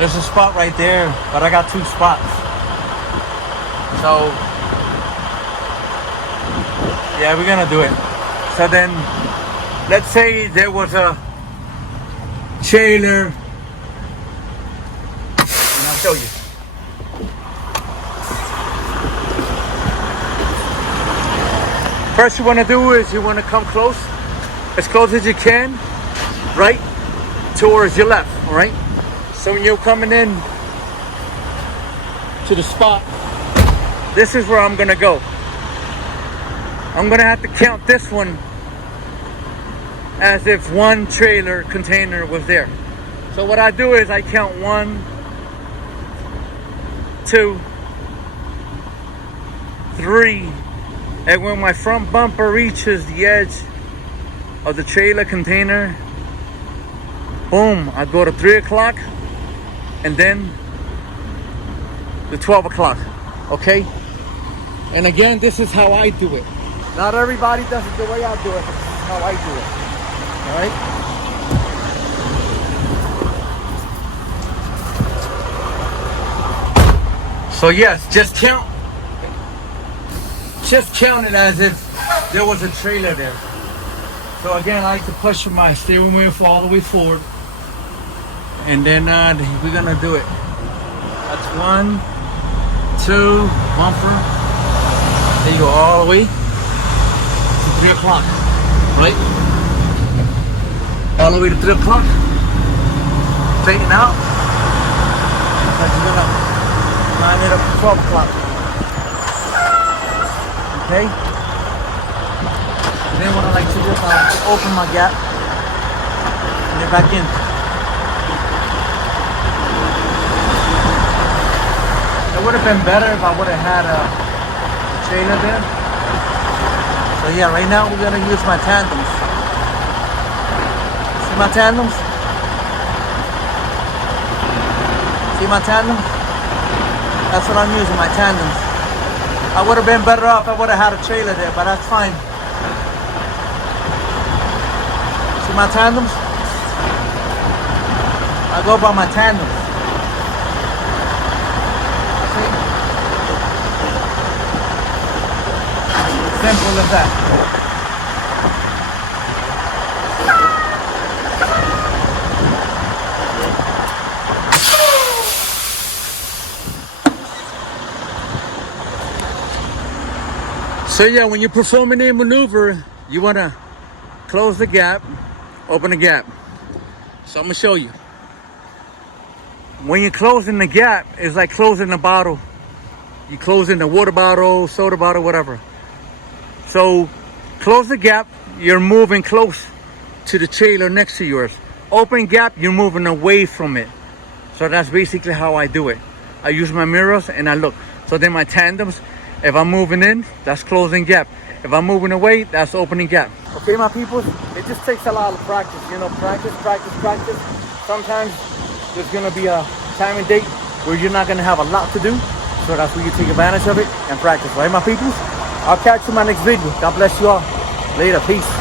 There's a spot right there, but I got 2 spots. So, yeah, we're gonna do it. So then, let's say there was a trailer, and I'll show you. First you want to do is you want to come close as you can, right towards your left. All right, so when you're coming in to the spot, this is where I'm gonna go. I'm gonna have to count this one as if one trailer container was there. So what I do is I count 1, 2, 3, and when my front bumper reaches the edge of the trailer container, boom, I go to 3 o'clock and then the 12 o'clock, okay? And again, this is how I do it. Not everybody does it the way I do it, but this is how I do it, all right? So yes, just count it as if there was a trailer there. So again, I like to push my steering wheel all the way forward. And then we're gonna do it. That's 1, 2, bumper. There you go, all the way to 3 o'clock, right? All the way to 3 o'clock. Straighten out. Like you're gonna line it up to 12 o'clock. Okay? And then what I like to do is I like to open my gap and then back in. It would have been better if I would have had a trailer there. So yeah, right now we're gonna use my tandems. See my tandems? See my tandems? That's what I'm using, my tandems. I would have been better off if I would have had a trailer there, but that's fine. See my tandems? I go by my tandems. See? Simple as that. So yeah, when you're performing a maneuver, you want to close the gap, open the gap. So I'm going to show you. When you're closing the gap, it's like closing a bottle. You're closing a water bottle, soda bottle, whatever. So close the gap, you're moving close to the trailer next to yours. Open gap, you're moving away from it. So that's basically how I do it. I use my mirrors and I look. So then my tandems, if I'm moving in, that's closing gap. If I'm moving away, that's opening gap. Okay, my people, it just takes a lot of practice. You know, practice. Sometimes there's gonna be a time and date where you're not gonna have a lot to do. So that's where you take advantage of it and practice, right, my people? I'll catch you in my next video. God bless you all. Later, peace.